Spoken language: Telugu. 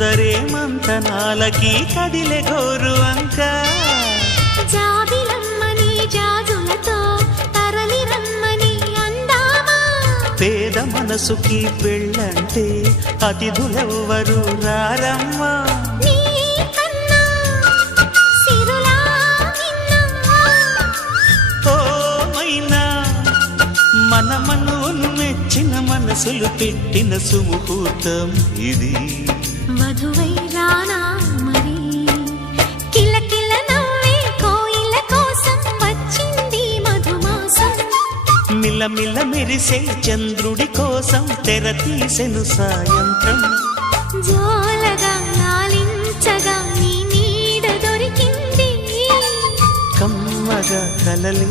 సుందరే మంతనాలకి కదిలే గోరు అంక జాబిలమ్మని జాజులతో తరలి రమ్మని అందామా పేద మనసుకి పెళ్ళంటే అతిథులెవ్వరు రారమ్మా మనమను మెచ్చిన మనసులు పెట్టిన సుముహూర్తం ఇది మధువై రానా మరి కిలకిల నవ్వే కోయిల కోసం వచ్చింది మధుమాసం మిలమిల మెరిసే చంద్రుడి కోసం తెర తీసెను సాయంత్రం జోలగా లాలించగా నీ నీడ దొరికింది కమ్మగా కలలి